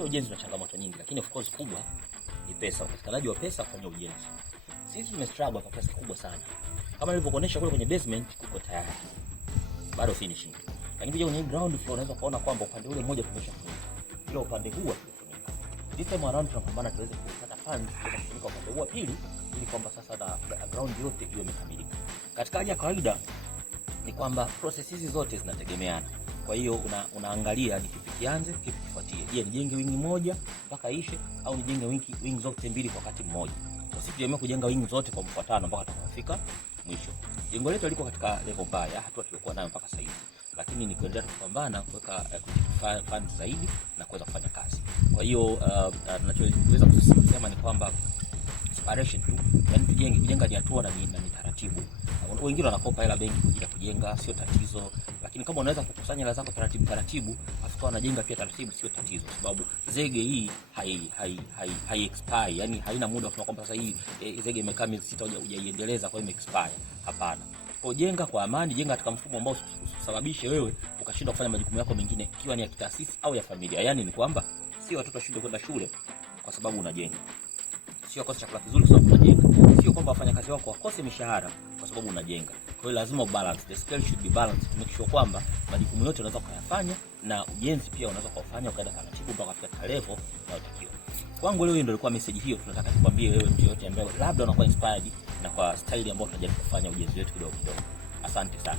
Unajua ujenzi una changamoto nyingi, lakini of course kubwa ni pesa, upatikanaji wa pesa kufanya ujenzi. Sisi tumestruggle kwa kiasi kubwa sana. Kama nilivyokuonesha kule kwenye basement kuko tayari, bado finishing. Lakini pia kwenye ground floor unaweza kuona kwamba upande ule mmoja tumeshafunika, ila upande huu hatujafunika. This time around tunapambana tuweze kupata funds kufunika upande huu wa pili, ili kwamba sasa na ground yote iwe imekamilika. Katika hali ya kawaida ni kwamba process hizi zote zinategemeana. Kwa hiyo unaangalia ni kipi kianze, kipi kifuatie. Je, nijenge wing moja mpaka ishe au nijenge wing zote mbili kwa wakati mmoja? Sisi tunaamua kujenga wing zote kwa mfuatano mpaka tutakapofika mwisho. Jengo letu liko katika level mbaya, hatua tulikuwa nayo mpaka sasa hivi. Lakini ni kuendelea kupambana kuweka funds zaidi na kuweza kufanya kazi. Kwa hiyo tunachoweza kusema ni kwamba inspiration tu, yani kujenga ni hatua na ni taratibu. Wengine wanakopa hela benki kwa ajili ya kujenga, sio tatizo, lakini kama unaweza kukusanya hela zako taratibu afu unajenga pia taratibu, sio tatizo, sababu zege hii hai expire, yani haina muda wa kusema kwamba sasa hii zege imekaa miezi 6 hujaiendeleza kwa hiyo ime expire. Hapana. Kwa jenga kwa amani, jenga katika mfumo ambao usisababishe wewe ukashindwa kufanya majukumu yako mengine, ikiwa ni ya kitaasisi au ya familia. Yani ni kwamba sio watoto washinde kwenda shule kwa sababu unajenga, sio kosa chakula kizuri kwa sababu unajenga, sio kwamba wafanyakazi wako wakose mishahara kwa sababu unajenga. Kwa hiyo lazima balance, the scale should be balanced to make sure kwamba majukumu yote unaweza kuyafanya na ujenzi pia unaweza kufanya ukaenda taratibu mpaka kufika level unayotakiwa. Kwangu leo ndio ilikuwa message hiyo tunataka tukwambie wewe mtu yote ambaye labda unakuwa inspired na kwa style ambayo tunajaribu kufanya ujenzi wetu kidogo kidogo. Asante sana.